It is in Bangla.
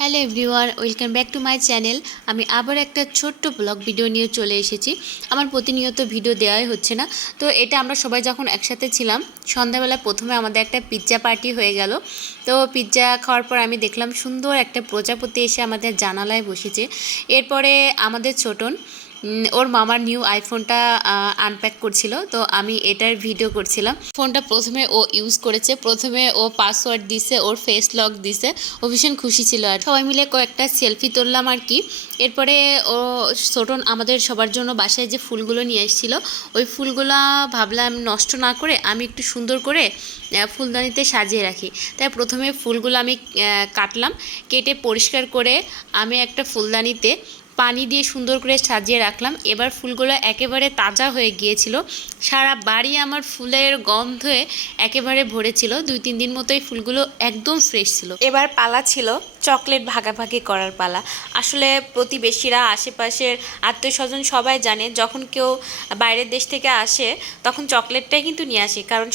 Hello everyone, welcome back to my channel. আমি আবার একটা ছোট্ট ব্লগ ভিডিও নিয়ে চলে এসেছি। আমার প্রতিনিয়ত ভিডিও দেওয়াই হচ্ছে না, তো এটা আমরা সবাই যখন একসাথে ছিলাম সন্ধ্যাবেলা প্রথমে আমাদের একটা পিৎজা পার্টি হয়ে গেল। তো পিৎজা খাওয়ার পর আমি দেখলাম সুন্দর একটা প্রজাপতি এসে আমাদের জানালায় বসেছে। এরপরে আমাদের ছোটন ওর মামার নিউ আইফোনটা আনপ্যাক করছিল, তো আমি এটার ভিডিও করছিলাম। ফোনটা প্রথমে ও ইউজ করেছে, প্রথমে ও পাসওয়ার্ড দিছে, ওর ফেস লক দিছে, ও ভীষণ খুশি ছিল। আর সবাই মিলে কয়েকটা সেলফি তুললাম আর কি। এরপরে ও ছোটন আমাদের সবার জন্য বাসায় যে ফুলগুলো নিয়ে এসেছিলো, ওই ফুলগুলো ভাবলাম নষ্ট না করে আমি একটু সুন্দর করে ফুলদানিতে সাজিয়ে রাখি। তাই প্রথমে ফুলগুলো আমি কাটলাম, কেটে পরিষ্কার করে আমি একটা ফুলদানিতে পানি দিয়ে সুন্দর করে সাজিয়ে রাখলাম। এবার ফুলগুলো একেবারে তাজা হয়ে গিয়েছিল, সারা বাড়ি আমার ফুলের গন্ধে একেবারে ভরেছিল। 2-3 দিন মতোই ফুলগুলো একদম ফ্রেশ ছিল। এবার পালা ছিল চকলেট ভাগাভাগি করার পালা। আসলে প্রতিবেশীরা, আশেপাশের আত্মীয়স্বজন সবাই জানে যখন কেউ বাইরের দেশ থেকে আসে তখন চকলেটটাই কিন্তু নিয়ে আসে, কারণ